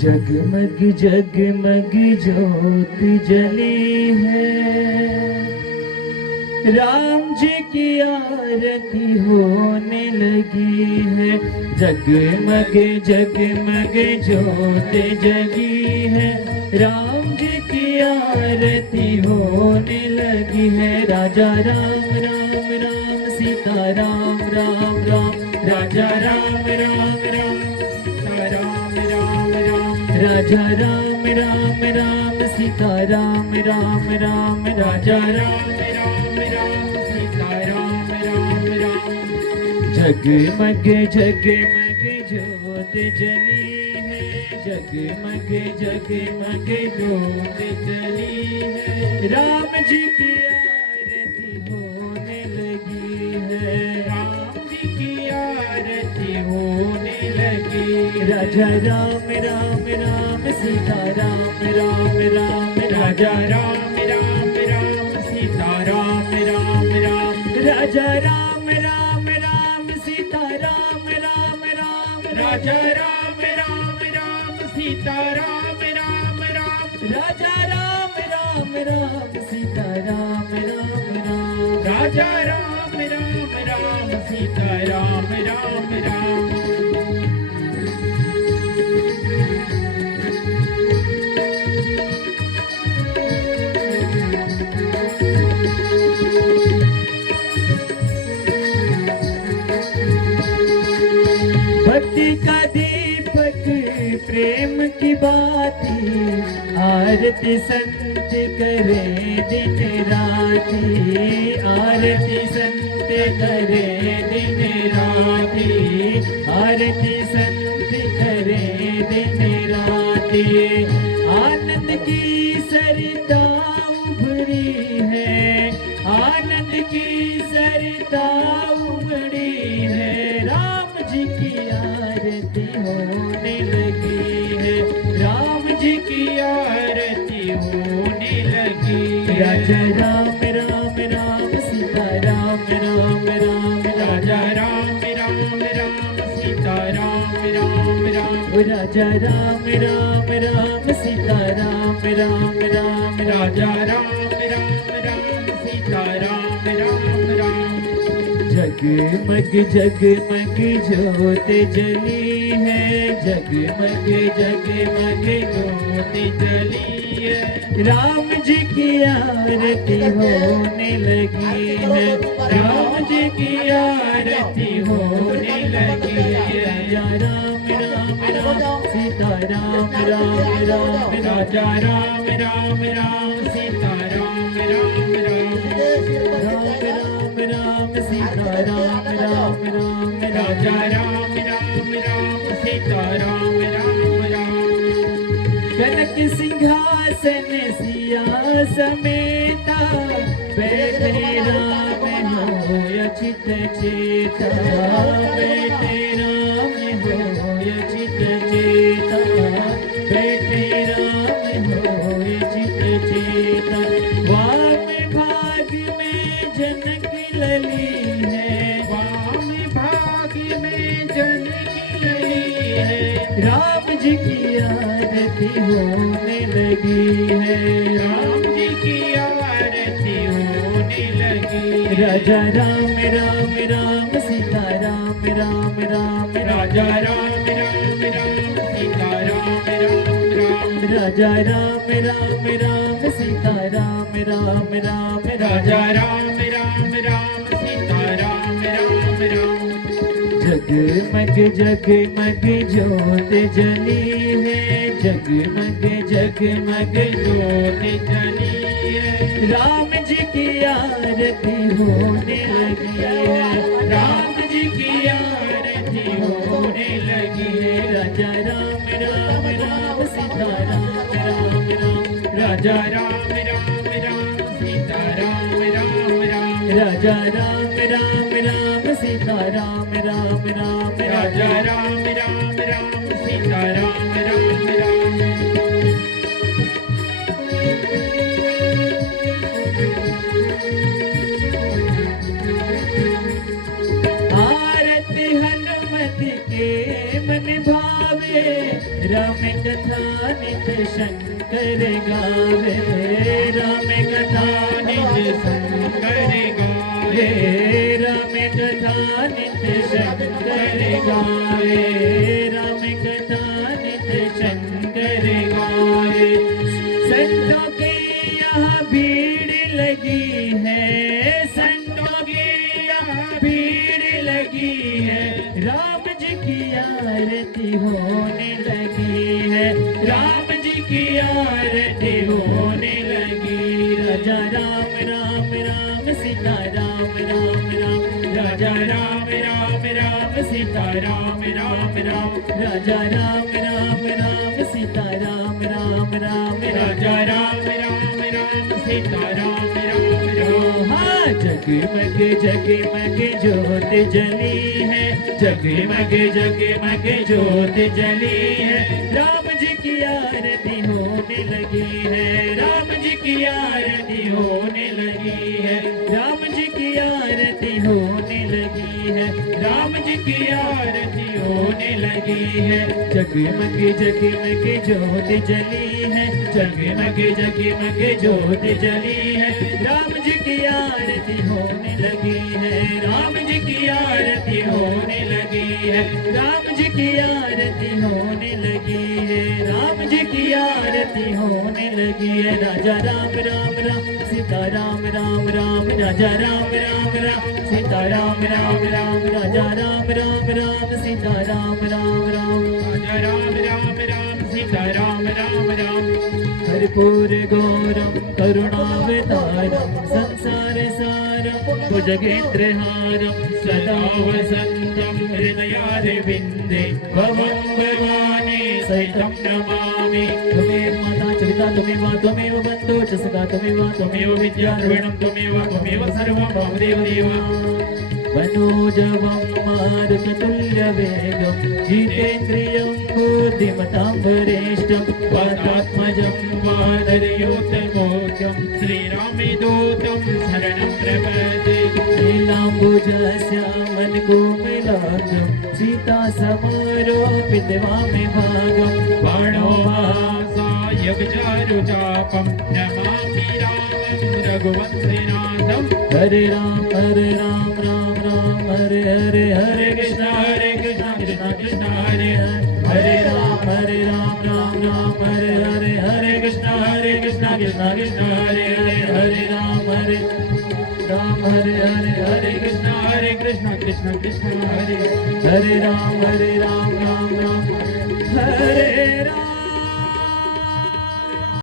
जगमग जगमग ज्योत जली है, राम जी की आरती होने लगी है। जगमग जगमग ज्योत जली है, राम जी की आरती होने लगी है। राजा राम राम राम सीता राम राम राम, राजा राम राम राम सीता राम राम राम, राजा राम राम राम सीता राम राम राम, राजा राम राम राम सीता राम राम राम। जगमग जगमग ज्योत जली है, जगमग जगमग ज्योत जली है, राम जी की आरती होने लगी है, राम जी की आरती होने लगी। राजा राम राम राम सीता राम राम राम, राजा राम राम राम सीता राम राम राम, राजा राम राम राम सीता राम राम राम, राजा राम राम राम सीता राम राम राम, राजा राम राम राम सीता राम राम राम, राजा राम राम राम सीता राम राम राम। भक्ति का दीपक प्रेम की बाती, आरती संत करे दिन राती, आरती संत करे दिन राती, आरती संत करे दिन राती। आनंद की सरिता उभरी है, आनंद की सरिता उभरी है, राम जी की आरती होने लगी है, राम जी की आरती होने लगी। राजा राम राम राम सीता राम राम राम, राजा राम राम राम सीता राम राम राम, राजा राम राम राम सीता राम राम राम, राजा राम राम राम सीता राम राम राम। जगमग जगमग ज्योत जली है, जगमग जगमग ज्योत जली है, राम जी की आरती होने लगी है, राम जी की आरती होने लगी है। राम राम राम सीता राम राम राम, राजा राम राम राम सीता राम राम राम, राम राम सीता राम राम राम, राजा राम राम राम सीता राम राम राम। कनक सिंहासन सिया समेता, बैठे राम होय चित चेता, बैठे राम होय चित चेता, बैठे राम होय चित चेता। वाम भाग में जनक लली है, वाम भाग में जनक लली है, राम जी की आरती होने लगी है, राम जी की आरती होने लगी। राजा राम राम राम सीता राम राम राम, राजा राम राम राम सीता राम राम राम, राजा राम राम राम सीता राम राम राम, राजा राम राम राम सीता राम राम राम। जगमग जगमग ज्योत जली है, जगमग जगमग ज्योत जली है, राम जी की आरती होने लगी है, राम जी की आरती होने लगी है। राजा राम राम राम सीता राम राम राम, राजा राम राम राम सीता राम राम राम, राजा राम राम राम सीता राम राम राम, राजा राम राम राम सीता राम राम राम। आरती हनुमत के मन भावे, राम कथा नित शंकर गावे, राम कथा नित शंकर गावे, राम कथा नित शंकर गावे, राम कथा नित शंकर गावे। संतों की यहाँ भीड़ लगी है, संतों की यहाँ भीड़ लगी है, राम जी की आरती होने लगी है, राम जी की आरती होने लगी। राजा राम राम राम सीता राम राम राम, राजा राम राम राम सीता राम राम राम, राजा राम राम राम सीता राम राम राम, राजा राम राम राम सीता राम राम राम। हाँ, जगमग जगमग ज्योत जली है, जगमग जगमग ज्योत जली है, राम जी की आरती होने लगी है, राम जी की आरती होने लगी है, राम जी की आरती होने लगी है, राम जी की आरती होने लगी है। जगमग जगमग ज्योत जली है, जगमग जगमग ज्योत जली है, राम जी की आरती होने लगी है, राम जी की आरती होने लगी है, राम जी की आरती होने लगी है, राम जी की आरती होने लगी है। राजा राम राम राम सीता राम राम राम, राजा राम राम राम सीता राम राम राम, राजा राम राम राम सीता राम राम राम, राजा राम राम राम सीता राम राम राम। कर्पूर गौरम करुणावतारम संसार सारम भुजगेन्द्रहारम सदा वसंतम हृदयारविंदे भवं भवानी सहितं नमामि। त्वमेव माता च पिता त्वमेव त्वमेव बन्धुः च सखा त्वमेव विद्या द्रविणं त्वमेव सर्वं मम देव। मनोजवं मारुततुल्यवेगं जितेन्द्रियं बुद्धिमतां वरिष्ठं वातात्मजं वानरयोतमोक्तं श्रीरामदूतं शरणं प्रपद्ये। नीलाम्बुजश्यामलकोमलाङ्गं सीतासमारोपितवामिभागं बाणोहासायगचारुचापं नमामि रामं रघुवंशनाथं। हरे राम राम राम हरे हरे, हरे कृष्ण कृष्ण कृष्ण हरे हरे, हरे राम राम हरे हरे, हरे कृष्ण कृष्ण कृष्ण हरे हरे, हरे राम हरे हरे, हरे कृष्ण कृष्ण कृष्ण हरे, हरे राम राम राम हरे